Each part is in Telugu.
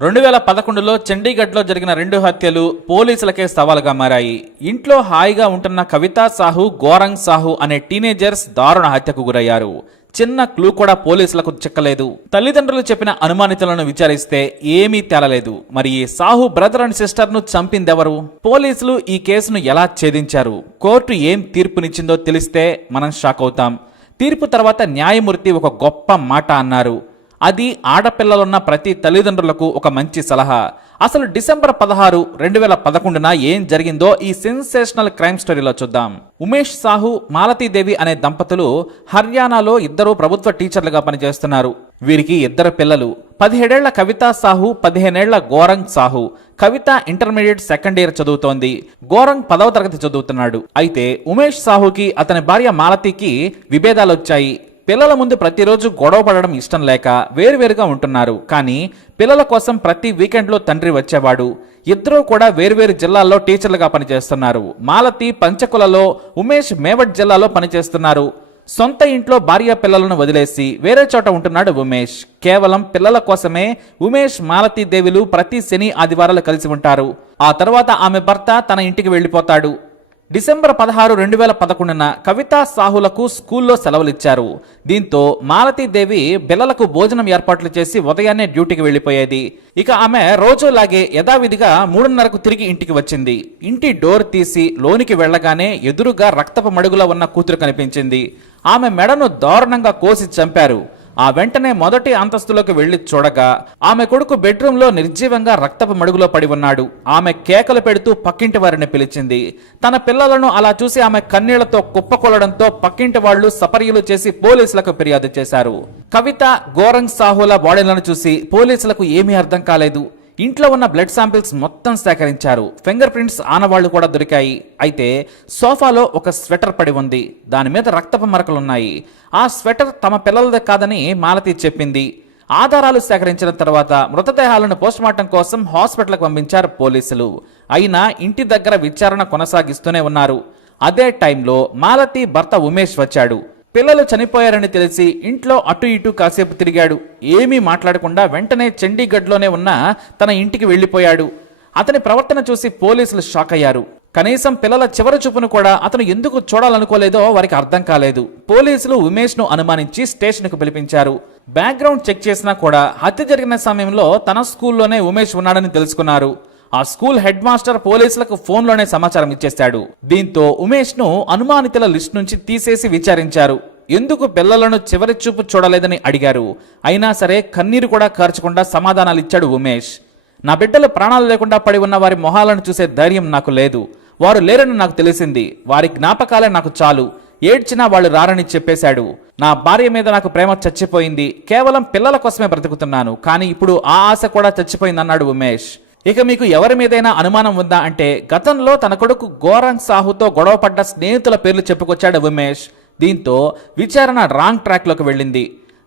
రెండు వేల పదకొండులో చండీగఢ్లో జరిగిన రెండు హత్యలు పోలీసులకే సవాలుగా మారాయి. ఇంట్లో హాయిగా ఉంటున్న కవితా సాహు గోరంగ్ సాహు అనే టీనేజర్స్ దారుణ హత్యకు గురయ్యారు. చిన్న క్లూ కూడా పోలీసులకు చిక్కలేదు. తల్లిదండ్రులు చెప్పిన అనుమానితులను విచారిస్తే ఏమీ తేలలేదు. మరి ఈ సాహు బ్రదర్ అండ్ సిస్టర్ను చంపిందెవరు? పోలీసులు ఈ కేసును ఎలా ఛేదించారు? కోర్టు ఏం తీర్పునిచ్చిందో తెలిస్తే మనం షాక్ అవుతాం. తీర్పు తర్వాత న్యాయమూర్తి ఒక గొప్ప మాట అన్నారు. అది ఆడపిల్లలున్న ప్రతి తల్లిదండ్రులకు ఒక మంచి సలహా. అసలు డిసెంబర్ పదహారు రెండు వేల పదకొండున ఏం జరిగిందో ఈ సెన్సేషనల్ క్రైమ్ స్టోరీలో చూద్దాం. ఉమేష్ సాహు మాలతీదేవి అనే దంపతులు హర్యానాలో ఇద్దరు ప్రభుత్వ టీచర్లుగా పనిచేస్తున్నారు. వీరికి ఇద్దరు పిల్లలు. పదిహేడేళ్ళ కవితా Sahu పదిహేనేళ్ళ Gorang Sahu. Kavitha intermediate second year చదువుతోంది. గోరంగ్ పదవ తరగతి చదువుతున్నాడు. అయితే ఉమేష్ సాహుకి అతని భార్య మాలతీకి విభేదాలొచ్చాయి. పిల్లల ముందు ప్రతిరోజు గొడవ పడడం ఇష్టం లేక వేరువేరుగా ఉంటున్నారు. కానీ పిల్లల కోసం ప్రతి వీకెండ్లో తండ్రి వచ్చేవాడు. ఇద్దరూ కూడా వేర్వేరు జిల్లాల్లో టీచర్లుగా పనిచేస్తున్నారు. మాలతి పంచకులలో ఉమేష్ మేవట్ జిల్లాలో పనిచేస్తున్నారు. సొంత ఇంట్లో భార్య పిల్లలను వదిలేసి వేరే చోట ఉంటున్నాడు ఉమేష్. కేవలం పిల్లల కోసమే ఉమేష్ మాలతీ దేవిలు ప్రతి శని ఆదివారాలు కలిసి ఉంటారు. ఆ తర్వాత ఆమె భర్త తన ఇంటికి వెళ్ళిపోతాడు. డిసెంబర్ పదహారు రెండు వేల పదకొండున కవితా సాహులకు స్కూల్లో సెలవులిచ్చారు. దీంతో మాలతీదేవి పిల్లలకు భోజనం ఏర్పాట్లు చేసి ఉదయాన్నే డ్యూటీకి వెళ్ళిపోయేది. ఇక ఆమె రోజులాగే యథావిధిగా మూడున్నరకు తిరిగి ఇంటికి వచ్చింది. ఇంటి డోర్ తీసి లోనికి వెళ్ళగానే ఎదురుగా రక్తపు మడుగులో ఉన్న కూతురు కనిపించింది. ఆమె మెడను దారుణంగా కోసి చంపారు. ఆ వెంటనే మొదటి అంతస్తులోకి వెళ్ళి చూడగా ఆమె కొడుకు బెడ్రూమ్లో నిర్జీవంగా రక్తపు మడుగులో పడి ఉన్నాడు. ఆమె కేకలు పెడుతూ పక్కింటి వారిని పిలిచింది. తన పిల్లలను అలా చూసి ఆమె కన్నీళ్ళతో కుప్పకొలడంతో పక్కింటి వాళ్ళు సపర్యలు చేసి పోలీసులకు ఫిర్యాదు చేశారు. కవిత గోరంగ్ సాహుల బాడీలను చూసి పోలీసులకు ఏమీ అర్థం కాలేదు. ఇంట్లో ఉన్న బ్లడ్ శాంపిల్స్ మొత్తం సేకరించారు. ఫింగర్ ప్రింట్స్ ఆనవాళ్ళు కూడా దొరికాయి. అయితే సోఫాలో ఒక స్వెటర్ పడి ఉంది. దాని మీద రక్తపు మరకలున్నాయి ఆ స్వెటర్ తమ పిల్లలదే కాదని మాలతి చెప్పింది. ఆధారాలు సేకరించిన తర్వాత మృతదేహాలను పోస్టుమార్టం కోసం హాస్పిటల్కి పంపించారు పోలీసులు. అయినా ఇంటి దగ్గర విచారణ కొనసాగిస్తూనే ఉన్నారు. అదే టైంలో మాలతి భర్త ఉమేష్ వచ్చాడు. పిల్లలు చనిపోయారని తెలిసి ఇంట్లో అటు ఇటు కాసేపు తిరిగాడు. ఏమీ మాట్లాడకుండా వెంటనే చండీగఢ్లోనే ఉన్న తన ఇంటికి వెళ్ళిపోయాడు. అతని ప్రవర్తన చూసి పోలీసులు షాక్ అయ్యారు. కనీసం పిల్లల చివరి చూపును కూడా అతను ఎందుకు చూడాలనుకోలేదో వారికి అర్థం కాలేదు. పోలీసులు ఉమేష్ను అనుమానించి స్టేషన్కు పిలిపించారు. బ్యాక్గ్రౌండ్ చెక్ చేసినా కూడా హత్య జరిగిన సమయంలో తన స్కూల్లోనే ఉమేష్ ఉన్నాడని తెలుసుకున్నారు. ఆ స్కూల్ హెడ్ మాస్టర్ పోలీసులకు ఫోన్లోనే సమాచారం ఇచ్చేశాడు. దీంతో ఉమేష్ను అనుమానితుల లిస్ట్ నుంచి తీసేసి విచారించారు. ఎందుకు పిల్లలను చివరి చూపు చూడలేదని అడిగారు. అయినా సరే కన్నీరు కూడా కార్చకుండా సమాధానాలు ఇచ్చాడు ఉమేష్. నా బిడ్డలు ప్రాణాలు లేకుండా పడి ఉన్న వారి మొహాలను చూసే ధైర్యం నాకు లేదు. వారు లేరని నాకు తెలిసింది. వారి జ్ఞాపకాలే నాకు చాలు. ఏడ్చినా వాళ్ళు రారని చెప్పేశాడు. నా భార్య మీద నాకు ప్రేమ చచ్చిపోయింది. కేవలం పిల్లల కోసమే బ్రతుకుతున్నాను. కానీ ఇప్పుడు ఆ ఆశ కూడా చచ్చిపోయిందన్నాడు ఉమేష్. ఇక మీకు ఎవరి మీదైనా అనుమానం ఉందా అంటే గతంలో తన కొడుకు గోరంగ్ సాహుతో గొడవపడ్డ స్నేహితుల పేర్లు చెప్పుకొచ్చాడు ఉమేష్. దీంతో విచారణ రాంగ్ ట్రాక్లోకి వెళ్ళింది.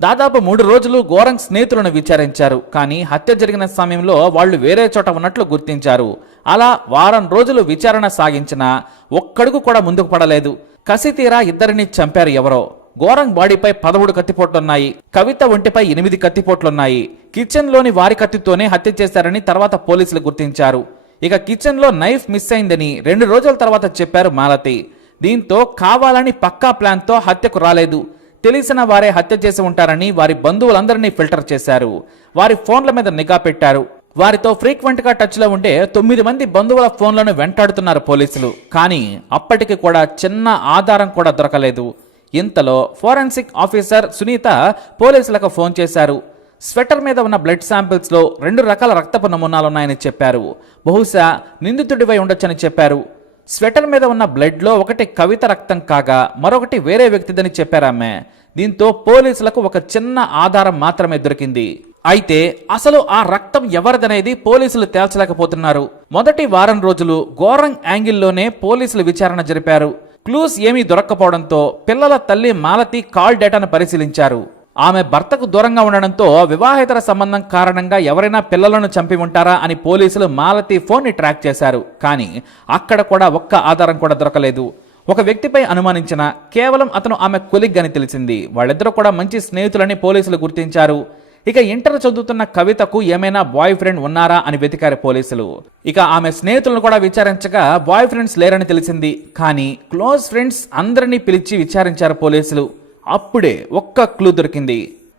దాదాపు మూడు రోజులు గోరంగ్ స్నేహితులను విచారించారు కానీ హత్య జరిగిన సమయంలో వాళ్ళు వేరే చోట ఉన్నట్లు గుర్తించారు. అలా వారం రోజులు విచారణ సాగించినా ఒక్కడుగు కూడా ముందుకు పడలేదు. కసితీరా ఇద్దరిని చంపారు ఎవరో. గోరంగ్ బాడీపై పదమూడు కత్తిపోట్లున్నాయి కవిత ఒంటిపై ఎనిమిది కత్తిపోట్లున్నాయి. కిచెన్లోని వారి కత్తితోనే హత్య చేశారని తర్వాత పోలీసులు గుర్తించారు. ఇక కిచెన్లో నైఫ్ మిస్ అయిందని రెండు రోజుల తర్వాత చెప్పారు మాలతి. దీంతో కావాలని పక్కా ప్లాన్తో హత్యకు రాలేదు. తెలిసిన వారే హత్య చేసి ఉంటారని వారి బంధువులందరినీ ఫిల్టర్ చేశారు. వారి ఫోన్ల మీద నిఘా పెట్టారు. వారితో ఫ్రీక్వెంట్గా టచ్లో ఉండే తొమ్మిది మంది బంధువుల ఫోన్లను వెంటాడుతున్నారు పోలీసులు. కానీ అప్పటికి కూడా చిన్న ఆధారం కూడా దొరకలేదు. ఇంతలో ఫోరెన్సిక్ ఆఫీసర్ సునీత పోలీసులకు ఫోన్ చేశారు. స్వెటర్ మీద ఉన్న బ్లడ్ శాంపిల్స్లో రెండు రకాల రక్తపు నమూనాలున్నాయని చెప్పారు. బహుశా నిందితుడివై ఉండొచ్చని చెప్పారు. స్వెటర్ మీద ఉన్న బ్లడ్లో ఒకటి కవిత రక్తం కాగా మరొకటి వేరే వ్యక్తిదని చెప్పారామె. దీంతో పోలీసులకు ఒక చిన్న ఆధారం మాత్రమే దొరికింది. అయితే అసలు ఆ రక్తం ఎవరిదనేది పోలీసులు తేల్చలేకపోతున్నారు. మొదటి వారం రోజులు గోరంగ్ యాంగిల్లోనే పోలీసులు విచారణ జరిపారు. క్లూస్ ఏమీ దొరక్కపోవడంతో పిల్లల తల్లి మాలతి కాల్ డేటాను పరిశీలించారు. ఆమె భర్తకు దూరంగా ఉండడంతో వివాహేతర సంబంధం కారణంగా ఎవరైనా పిల్లలను చంపి ఉంటారా అని పోలీసులు మాలతి ఫోన్ని ట్రాక్ చేశారు. కానీ అక్కడ కూడా ఒక్క ఆధారం కూడా దొరకలేదు. ఒక వ్యక్తిపై అనుమానించిన కేవలం అతను ఆమె కొలిగ్ అని తెలిసింది. వాళ్ళిద్దరూ కూడా మంచి స్నేహితులని పోలీసులు గుర్తించారు. ఇక ఇంటర్ చదువుతున్న కవితకు ఏమైనా బాయ్ ఫ్రెండ్ ఉన్నారా అని వెతికారు పోలీసులు. ఇక ఆమె స్నేహితులను కూడా విచారించగా బాయ్ ఫ్రెండ్స్ లేరని తెలిసింది. కానీ క్లోజ్ ఫ్రెండ్స్ అందరినీ పిలిచి విచారించారు పోలీసులు. అప్పుడే ఒక్క క్లూ దొరికింది.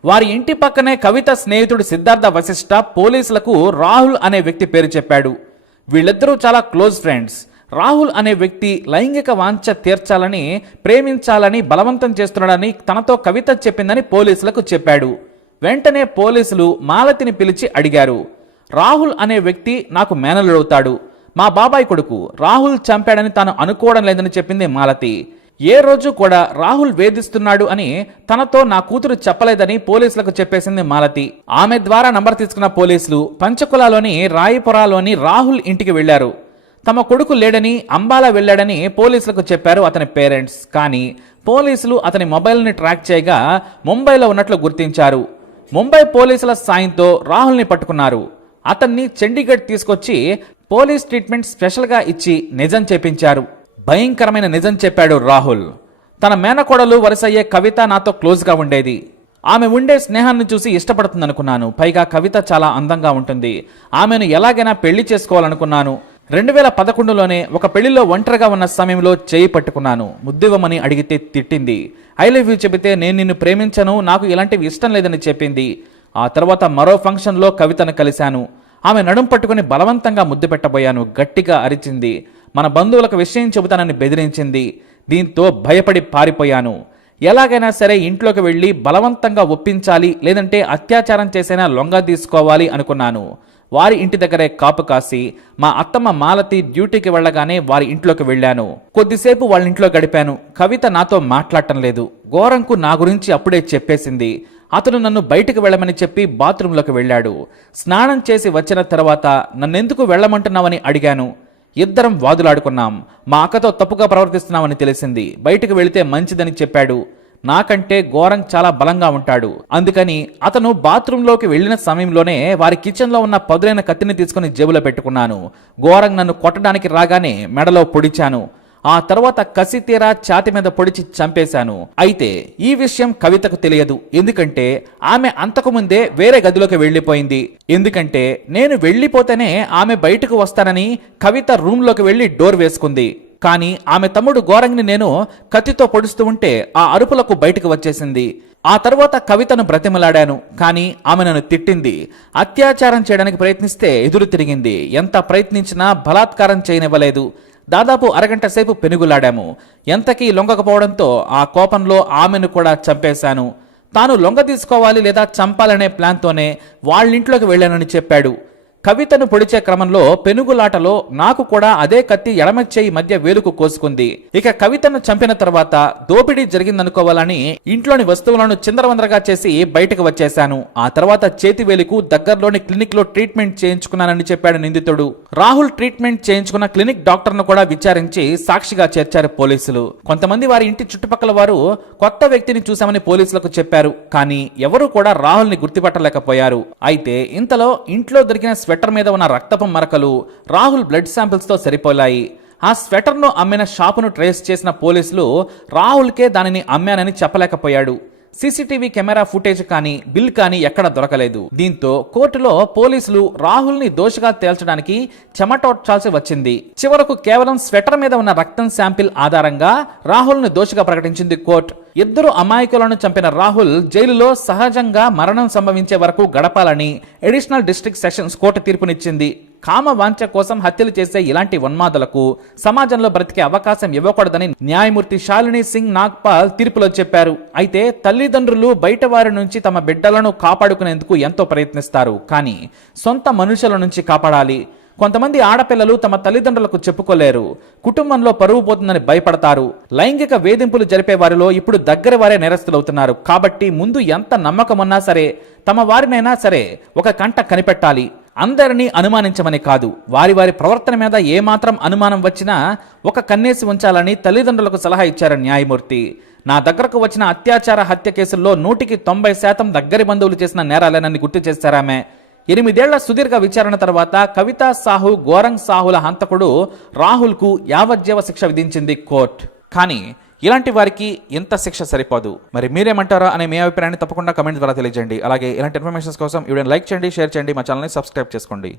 వారి ఇంటి పక్కనే కవిత స్నేహితుడు సిద్ధార్థ వశిష్ఠ పోలీసులకు రాహుల్ అనే వ్యక్తి పేరు చెప్పాడు. వీళ్ళిద్దరూ చాలా క్లోజ్ ఫ్రెండ్స్ రాహుల్ అనే వ్యక్తి లైంగిక వాంఛ తీర్చాలని ప్రేమించాలని బలవంతం చేస్తున్నాడని తనతో కవిత చెప్పిందని పోలీసులకు చెప్పాడు. వెంటనే పోలీసులు మాలతిని పిలిచి అడిగారు రాహుల్ అనే వ్యక్తి నాకు మేనలుడవుతాడు మా బాబాయ్ కొడుకు రాహుల్ చంపాడని తాను అనుకోవడం లేదని చెప్పింది మాలతి. ఏ రోజు కూడా రాహుల్ వేధిస్తున్నాడు అని తనతో నా కూతురు చెప్పలేదని పోలీసులకు చెప్పేసింది మాలతి. ఆమె ద్వారా నంబర్ తీసుకున్న పోలీసులు పంచకులాలోని రాయిపురాలోని రాహుల్ ఇంటికి వెళ్ళారు తమ కొడుకు లేడని అంబాలా వెళ్ళాడని పోలీసులకు చెప్పారు అతని పేరెంట్స్. కానీ పోలీసులు అతని మొబైల్ని ట్రాక్ చేయగా ముంబైలో ఉన్నట్లు గుర్తించారు. ముంబై పోలీసుల సాయంతో రాహుల్ని పట్టుకున్నారు. అతన్ని చండీగఢ్ తీసుకొచ్చి పోలీస్ ట్రీట్మెంట్ స్పెషల్గా ఇచ్చి నిజం చెప్పించారు. భయంకరమైన నిజం చెప్పాడు రాహుల్. తన మేనకోడలు వరుసయ్యే కవిత నాతో క్లోజ్గా ఉండేది. ఆమె ఉండే స్నేహాన్ని చూసి ఇష్టపడుతుందనుకున్నాను. పైగా కవిత చాలా అందంగా ఉంటుంది. ఆమెను ఎలాగైనా పెళ్ళి చేసుకోవాలనుకున్నాను. రెండు వేల పదకొండులోనే ఒక పెళ్ళిలో ఒంటరిగా ఉన్న సమయంలో చేయి పట్టుకున్నాను. ముద్దివ్వమని అడిగితే తిట్టింది. ఐ లవ్ యూ చెబితే నేను నిన్ను ప్రేమించను నాకు ఇలాంటివి ఇష్టం లేదని చెప్పింది. ఆ తర్వాత మరో ఫంక్షన్లో కవితను కలిశాను. ఆమె నడుం పట్టుకుని బలవంతంగా ముద్దు పెట్టబోయాను. గట్టిగా అరిచింది. మన బంధువులకు విషయం చెబుతానని బెదిరించింది. దీంతో భయపడి పారిపోయాను. ఎలాగైనా సరే ఇంట్లోకి వెళ్ళి బలవంతంగా ఒప్పించాలి లేదంటే అత్యాచారం చేసైనా లొంగ తీసుకోవాలి అనుకున్నాను. వారి ఇంటి దగ్గరే కాపు కాసి మా అత్తమ్మ మాలతి డ్యూటీకి వెళ్ళగానే వారి ఇంట్లోకి వెళ్ళాను. కొద్దిసేపు వాళ్ళ ఇంట్లో గడిపాను. కవిత నాతో మాట్లాడటం లేదు. గోరంకు నా గురించి అప్పుడే చెప్పేసింది. అతను నన్ను బయటకు వెళ్ళమని చెప్పి బాత్రూంలోకి వెళ్ళాడు. స్నానం చేసి వచ్చిన తర్వాత నన్నెందుకు వెళ్ళమంటున్నావని అడిగాను. ఇద్దరం వాదులాడుకున్నాం. మా అక్కతో తప్పుగా ప్రవర్తిస్తున్నామని తెలిసింది. బయటకు వెళితే మంచిదని చెప్పాడు. నాకంటే ఘోరం చాలా బలంగా ఉంటాడు. అందుకని అతను బాత్రూంలోకి వెళ్ళిన సమయంలోనే వారి కిచెన్లో ఉన్న పదులైన కత్తిని తీసుకుని జేబులో పెట్టుకున్నాను. ఘోరం నన్ను కొట్టడానికి రాగానే మెడలో పొడిచాను. ఆ తర్వాత కసి తీరా ఛాతి మీద పొడిచి చంపేశాను. అయితే ఈ విషయం కవితకు తెలియదు. ఎందుకంటే ఆమె అంతకుముందే వేరే గదిలోకి వెళ్ళిపోయింది. ఎందుకంటే నేను వెళ్ళిపోతేనే ఆమె బయటకు వస్తానని కవిత రూమ్లోకి వెళ్ళి డోర్ వేసుకుంది. కానీ ఆమె తమ్ముడు గోరంగ్ని నేను కత్తితో పొడుస్తూ ఉంటే ఆ అరుపులకు బయటకు వచ్చేసింది. ఆ తర్వాత కవితను బ్రతిమలాడాను. కానీ ఆమె నన్ను తిట్టింది. అత్యాచారం చేయడానికి ప్రయత్నిస్తే ఎదురు తిరిగింది. ఎంత ప్రయత్నించినా బలాత్కారం చేయనివ్వలేదు. దాదాపు అరగంట సేపు పెనుగులాడాము. ఎంతకీ లొంగకపోవడంతో ఆ కోపంలో ఆమెను కూడా చంపేశాను. తాను లొంగ తీసుకోవాలి లేదా చంపాలనే ప్లాన్తోనే వాళ్ళింట్లోకి వెళ్ళానని చెప్పాడు. కవితను పొడిచే క్రమంలో పెనుగులాటలో నాకు కూడా అదే కత్తి ఎడమ చేయి మధ్య వేలుకు కోసుకుంది. ఇక కవితను చంపిన తర్వాత దోపిడీ జరిగిందనుకోవాలని ఇంట్లోని వస్తువులను చిందరవందరగా చేసి బయటకు వచ్చేశాను. ఆ తర్వాత చేతి వేలుకు దగ్గరలోని క్లినిక్లో ట్రీట్మెంట్ చేయించుకున్నానని చెప్పాడు నిందితుడు. రాహుల్ ట్రీట్మెంట్ చేయించుకున్న క్లినిక్ డాక్టర్ను కూడా విచారించి సాక్షిగా చేర్చారు పోలీసులు. కొంతమంది వారి ఇంటి చుట్టుపక్కల వారు కొత్త వ్యక్తిని చూశామని పోలీసులకు చెప్పారు. కానీ ఎవరూ కూడా రాహుల్ని గుర్తుపట్టలేకపోయారు. అయితే ఇంతలో ఇంట్లో దొరికిన స్వెటర్ మీద ఉన్న రక్తపు మరకలు రాహుల్ బ్లడ్ శాంపిల్స్తో సరిపోలాయి. ఆ స్వెటర్ను అమ్మిన షాపును ట్రేస్ చేసిన పోలీసులు రాహుల్కే దానిని అమ్మానని చెప్పలేకపోయాడు. సీసీటీవీ కెమెరా ఫుటేజ్ కానీ బిల్ కానీ ఎక్కడ దొరకలేదు. దీంతో కోర్టులో పోలీసులు రాహుల్ని దోషిగా తేల్చడానికి చెమటోడ్చాల్సి వచ్చింది. చివరకు కేవలం స్వెటర్ మీద ఉన్న రక్తం శాంపిల్ ఆధారంగా రాహుల్ను దోషిగా ప్రకటించింది కోర్టు. ఇద్దరు అమాయకులను చంపిన రాహుల్ జైలులో సహజంగా మరణం సంభవించే వరకు గడపాలని అడిషనల్ డిస్ట్రిక్ట్ సెషన్స్ కోర్టు తీర్పునిచ్చింది. కామ వాంఛ కోసం హత్యలు చేసే ఇలాంటి ఉన్మాదులకు సమాజంలో బ్రతికే అవకాశం ఇవ్వకూడదని న్యాయమూర్తి శాలిని సింగ్ నాగ్పాల్ తీర్పులో చెప్పారు. అయితే తల్లిదండ్రులు బయట వారి నుంచి తమ బిడ్డలను కాపాడుకునేందుకు ఎంతో ప్రయత్నిస్తారు. కానీ సొంత మనుషుల నుంచి కాపాడాలి. కొంతమంది ఆడపిల్లలు తమ తల్లిదండ్రులకు చెప్పుకోలేరు. కుటుంబంలో పరువు పోతుందని భయపడతారు. లైంగిక వేధింపులు జరిపే వారిలో ఇప్పుడు దగ్గర వారే నేరస్తులవుతున్నారు. కాబట్టి ముందు ఎంత నమ్మకం ఉన్నా సరే తమ వారినైనా సరే ఒక కంట కనిపెట్టాలి. అందరినీ అనుమానించమని కాదు. వారి వారి ప్రవర్తన మీద ఏమాత్రం అనుమానం వచ్చినా ఒక కన్నేసి ఉంచాలని తల్లిదండ్రులకు సలహా ఇచ్చారు న్యాయమూర్తి. నా దగ్గరకు వచ్చిన అత్యాచార హత్య కేసుల్లో నూటికి తొంభై శాతం దగ్గరి బంధువులు చేసిన నేరాలేనని గుర్తు చేశారామె. ఎనిమిదేళ్ళ సుదీర్ఘ విచారణ తర్వాత కవితా సాహు గోరంగ్ సాహుల హంతకుడు రాహుల్కు యావజ్జీవ శిక్ష విధించింది కోర్టు. కానీ ఇలాంటి వారికి ఎంత శిక్ష సరిపోదు? మరి మీరేమంటారా అనే మీ అభిప్రాయాన్ని తప్పకుండా కమెంట్ ద్వారా తెలియజేయండి. అలాగే ఇలాంటి ఇన్ఫర్మేషన్స్ కోసం వీడియోని లైక్ చేయండి షేర్ చేయండి మా ఛానల్ని సబ్స్క్రైబ్ చేసుకోండి.